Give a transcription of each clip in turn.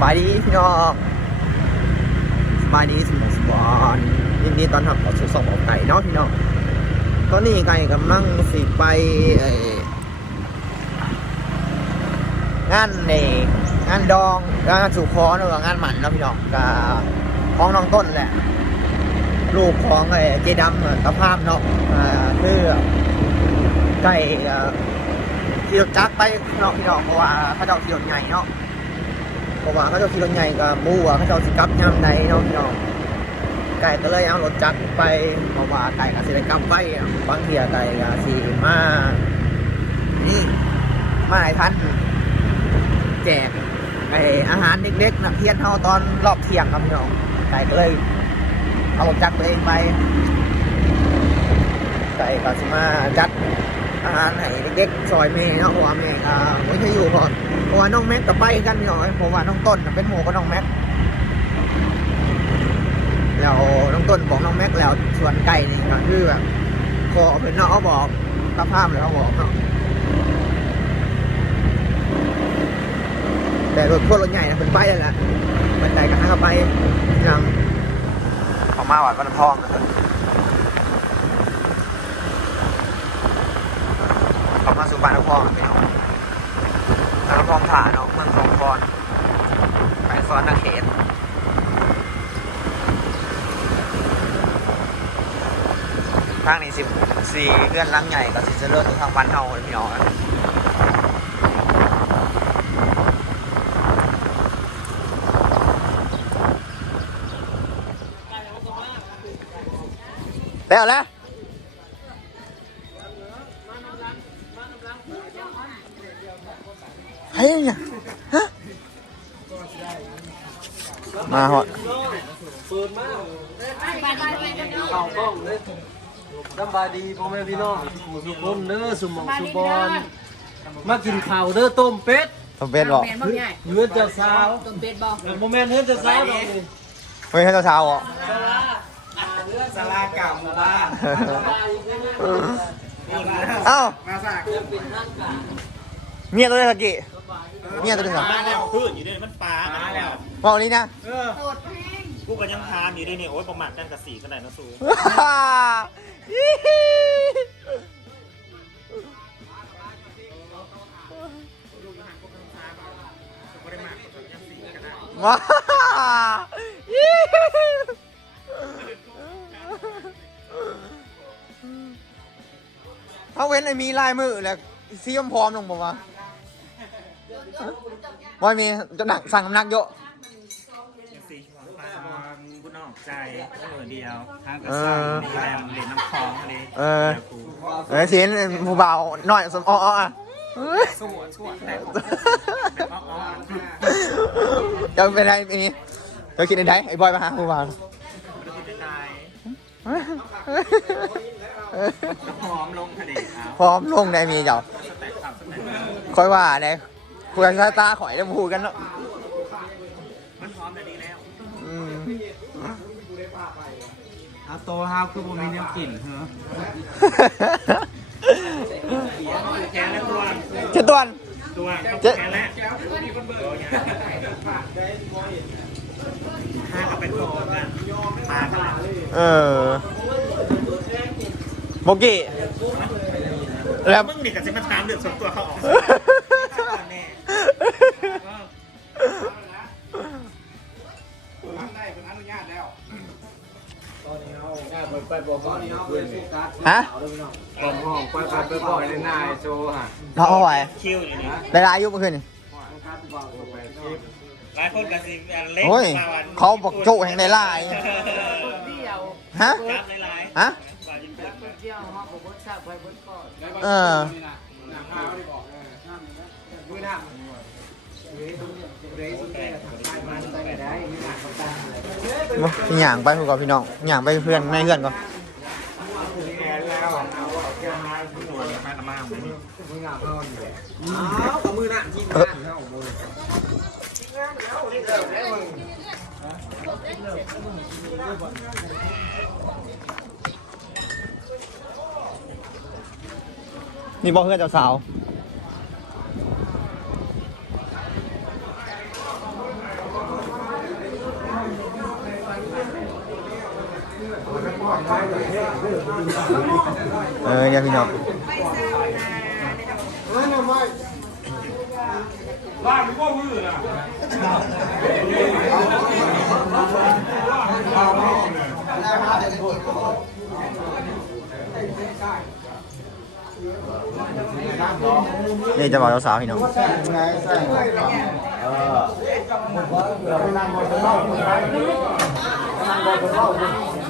บายดีพี่น้องสบายดีสมองสบอนยินดีตอนทับขอสู่สองบอกไก่เนาะพี่น้องตอนนี้ไก่กำลังสิไปงานในงานดองงานสู่คอหรืองานหมันเนาะพี่น้องกับของน้องต้นแหละลูกของไอ้เจดำกับภาพเนาะอ่าคือไก่เอ่อขี่จักไปเนาะพี่น้องเพราะว่าเขาเจ้าขี่รถใหญ่เนาะ ราะว่าเขาจะขี่รถใหญ่กับบูอะเขาจะสิกลับยามใดเนาะพี่น้องไก่ก็เลยเอารถจักรไปเพราะว่าไก่ก็สิได้กลับไปบางเทียไก่ก็สิมานี่มาให้ท่านแจกไออาหารเด็กๆนักเรียนเฮาตอนรอบเที่ยงครับพี่น้องไก่ก็เลยเอารถจักรตัวเองไปไก่ก็สิมาจัดอาหารให้เด็กๆซอยแม่เนาะเพราะว่าแม่ก็ไม่ใช่อยู่พอ เพราะว่าน้องแม็กกับไปกันพี่น้องเพราะว่าน้องต้นเป็นหมูกับน้องแม็กแล้วน้องต้นบอกน้องแม็กแล้วส่วนไก่นี่ก็คือแบบขอเป็นเนาะเขาบอกสภาพเลยเขาบอกเนาะแต่รถพวกรถใหญ่นะเป็นไปเลยแหละมันไก่ก็ให้าไปยังเขามาวัดวันทองนะครับเขามาสู่บ้านนครพี่น้อง แล้วพร้อมผ่าเนาะเมืองสองคอนไปซ้อนนาเขตทางนี้สิบสี่เลื่อนลังใหญ่ก็สิจะเลิศทางวันเฮาเลยพี่น้องแล้วแล้ว มาหอดเข้ากล้องเลยสบายดีพ่อแม่พี่น้องหมู่สุขนเด้อสุหมองสุบอนมากินข้าวเด้อต้มเป็ดต้องเป็นบอกแมนบ่ใหญ่เฮือนเจ้าสาวต้นเป็ดบ่แล้วโมเมนต์เฮือนเจ้าสาวดอกนี่เฮ้ยให้เช้าๆอะศาลาเก่าหมู่บ้านเอ้าเมียตัวนี้สกิ เมียตัวนี้สมาแล้วพืชอยู่ด้วยมันปลามาแล้วบอกนี้นะ เออกูก็ยังทามอยู่ด้วยนี่โอ๊ยประมาทกันกับสีขนาดนั้นสูมาเขาเว้นไอ้มีลายมือแหละซีมพร้อมลงบอกว่า บอยมีจะหนักสั่งน้ำหนักเยอะยังสีหัวปลากูนอกใจเออเดียวทางกระซังดีแรมเลนน้ำคลองเลยเออ เออสินผู้เบาหน่อยสมอ้ออะชั่วชั่วแต่แบบอ้อจะเป็นไรมีจะคิดในใดไอ้บอยมาหาผู้เบาๆมันจะเป็นลายหอมลงทะเลขาวพร้อมลงได้มีเจ้าสแต็กข้าวสแต็กค่อยว่าได้ คุยกันสายตาข่อยได้พูดกันเนาะมันพร้อมแต่ดีแล้วอืมอาโตฮาวคือบ่มีน้ำกลิ่นเหรอแกแล้วตัวเจ็ดตัวนตัวแกแล้วห้าก็เป็นโคกันมากันแล้วเออโบกี้แล้วมึงนี่ก็จะมาถามเรื่องส่วนตัวเขาออก ฮะผมห้องไปไปไปปล่อยเลยนายโชว์ฮะเราเอาไว้คิวอยู่นี่ได้รายอายุเมื่อคืนนี่หลายคนก็สิอันเล็กโอ้ยมาวันเขาบอกโจ้แห่งในลายเดียวฮะจับหลายๆฮะว่าจะเปิดมาเดียวฮอดบ่เบิดทราบไว้เบิดก่อนเออ มาหย่างไปคุยกับพี่น้องหย่างไปเพื่อนไม่เพื่อนก่อนอ้าวกับมือนี่บอกเพื่อนเจ้าสาว เออเนี่ยพี่น้องนี่จะบอกเจ้าสาวพี่น้อง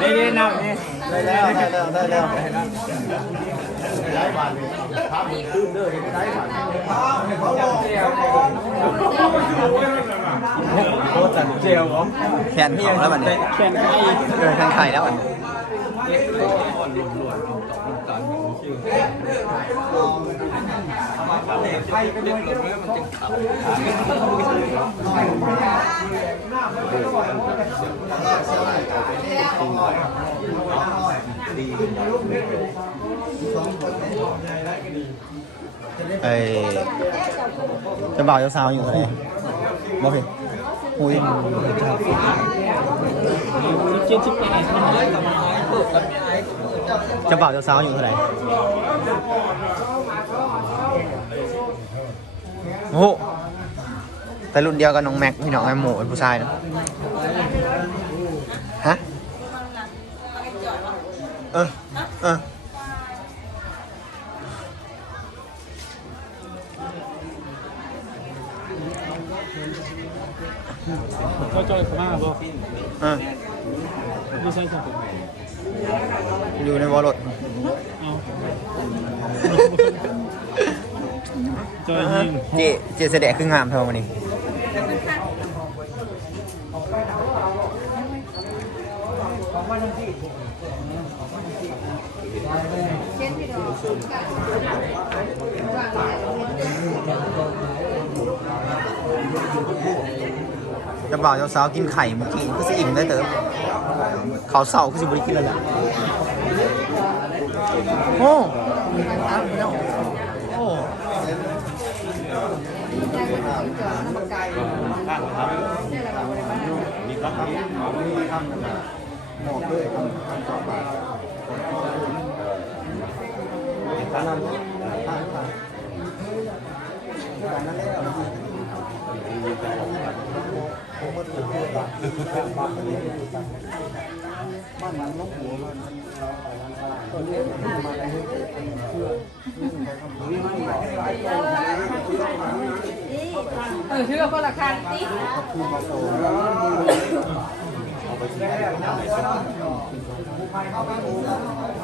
นี่นี่นับนี่ ได้แล้ว ได้แล้ว ได้แล้วโคตรเจียวเหรอแขนของแล้วมันเนี่ยแค่ไข่เออแขนไข่แล้วมันไอ้เจะบ่าวเจ้าสาวอยู่ไหนบอกพี่อุ้ยเจ็ดสิบแปดเจะบ่าวเจ้าสาวอยู่เท่าไหร่โอ้ โหแต่รุ่นเดียวกับน้องแม็กพี่น้องไอ้หมูเป็นผู้ชายนะฮะ เออเออเขาจอยขม่าบ่เออไม่ใช่ครับผมอยู่ในวอลรถเอาจอยยิงเจเจเสด็จคืองามเท่าวันนี้ จะบ่าวเจ้าสาวกินไข่เมื่อกี้ก็สิอิ่มได้เติมเขาวเสาก็สิบริกินแล้วแหละโอ้โอ้ เออชื่อคนละคันสิเมย์ปุ่นขยะ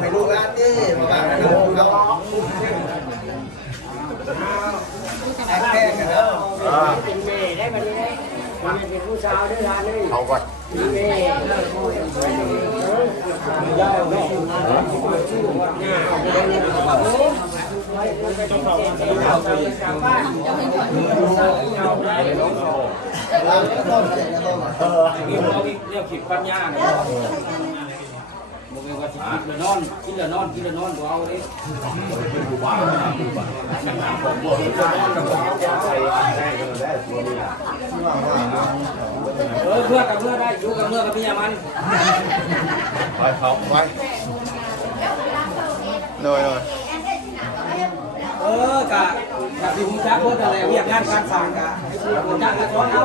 ให้ลูกอะดิมาบ้านกันเราแค่กันแล้ว เป็นเมย์ได้มาดีได้มันเป็นผู้สาวด้วยร้านเลย เขาก่อน เมย์ เรียกขิดปัญญาเนี่ยบอกเลยว่าสิกินแล้วนอนกินแล้วนอนกินแล้วนอนบ่เอาเลยเออเพื่อกับเพื่อได้อยู่กับเมื่อกับเมียมันโดยโดยเออกะกะสิหุ่จักเพื่ออะไรเรียกงานการสั่งกะให้ชื่อหุ่จักกันซ้อนเอา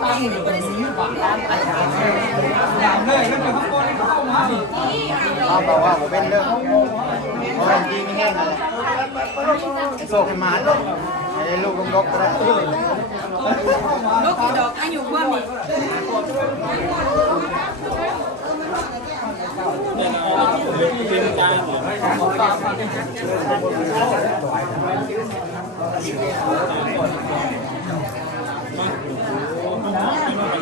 เขาบอกว่าผมเป็นเรื่องเพราะมันจริงแห้งอะไรโศกให้หมาเลยให้ได้ลูกลกๆก็ได้ลูกกี่ดอกอายุว่ามี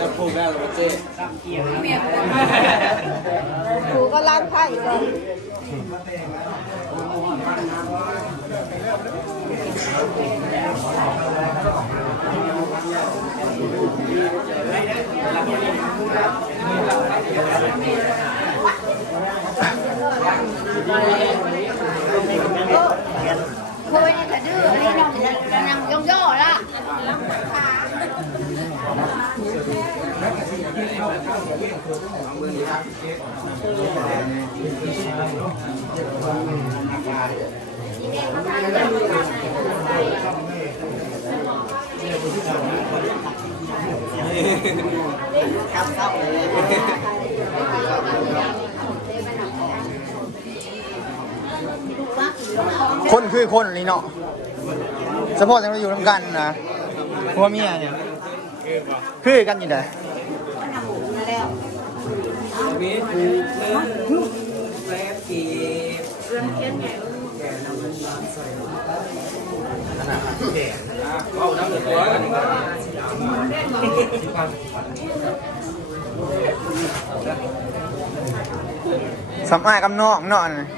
จะพูดได้หรือเจ๊หนูก็ล้างไผ่เลยคุยนี่ก็ดื้อนี่น้องนั่งย่อง คนคือคนนี่เนาะเฉพาะจะมาอยู่ร่วมกันนะ ผัวเมียเนี่ยคือกันอยู่ไหนมีถูกแซ่บกีเข้าน้ำเหลือตัวกันสำอายกับนอกนะน่ะ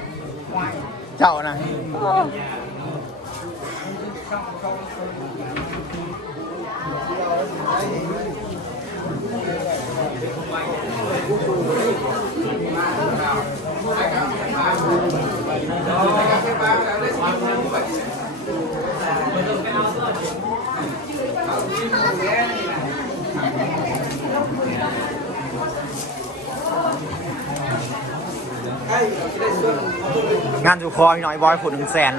เจ้านะ งานสุคอพี่น้อยบอยผุดหนึ่งแสน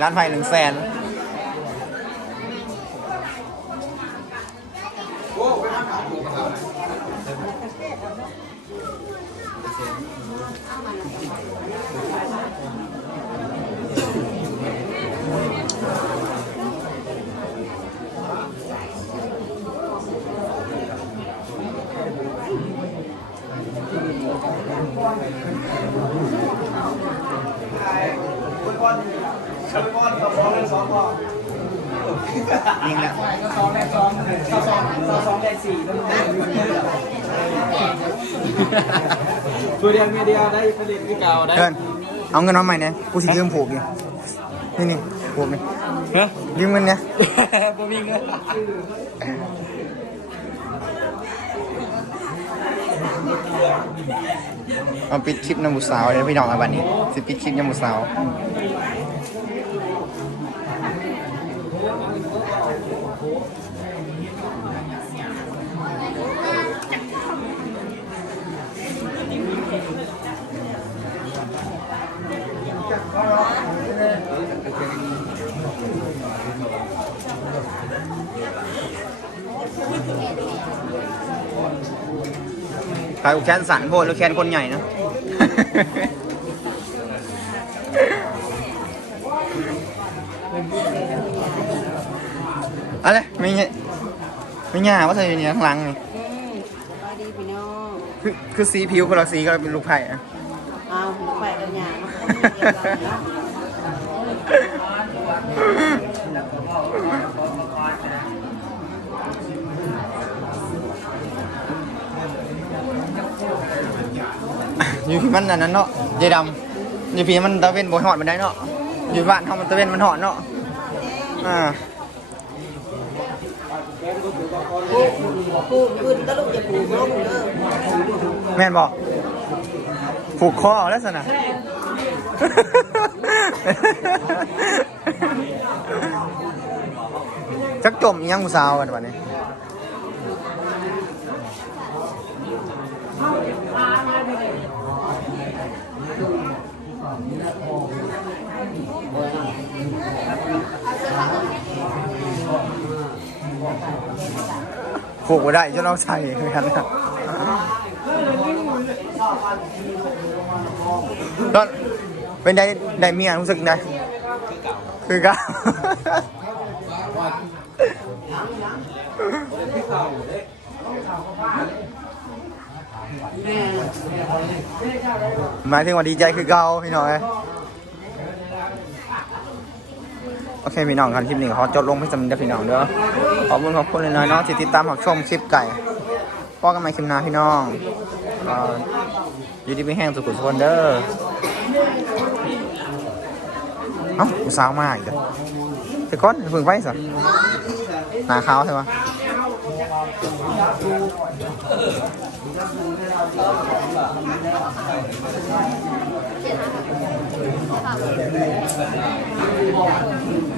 ร้านไฟหนึ่งแสน ยิงแล้วตัวเดียวเมียเดียวได้ผลิตที่เก่าได้เพื่อนเอาเงินมาใหม่เนี่ยกูสิยืมผูกอยู่นี่นี่ผูกนี่ฮะยืมเงินเนี่ยบ่มีเงินเอาปิดคลิปน้ำบุสาวเลยพี่น้องเอาวันนี้ สิปิดคลิปน้ำบุสาว ใครกูแค้นสันโพดหรือแค้นคนใหญ่นะ อะไรไม่เงี้ยไม่ง่าว่าใส่เนี่ยข้างหลังนี่สบายดีพี่น้น้องคือคือสีผิวคนละสีก็เป็นลูกไผ่อะเอาไปกันอย่างมันก็ไม่เกี่ยวกันเนาะอยู่พี่มันอันนั้นเนาะเจดำอยู่พี่มันตะเวนบ่หอดมันได้เนาะอยู่บ้านเฮามันตะเวนมันหอดเนาะอ่า ปูขึ้นก็ลูกจะปูลงเด้อแม่นบอกผูกคอแล้วสนะ จักจมยังหูสาววันวันนี้ ผูกไ่ได้จนเราใส่เหมือนกันนะตอนเป็นได้ได้เมียรู้สึกไงคือกันหมายถึงว่าดีใจคือเกาพี่น้องเอ้ยโอเค พี่น้องครับคลิปนี้ขอจบลงเพี่สำเร็จพี่น้องเด้อ ขอบคุณขอบคุณน้อยๆเนาะที่ติดตามขอบชมคลิปไก่พ่อกันมาคลิปนาพี่น้องอยู่ดีไม่แห้งสุขุมสุขเด้อเอ้ากูสาวมากอีกแต่ก้อนฝึกไว้สิหนาขาวใช่ปะเ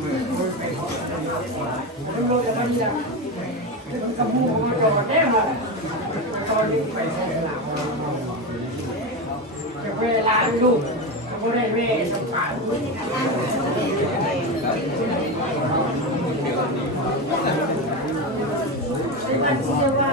เวลาลูกก็ได้เวสปาลูกมันเสียว่า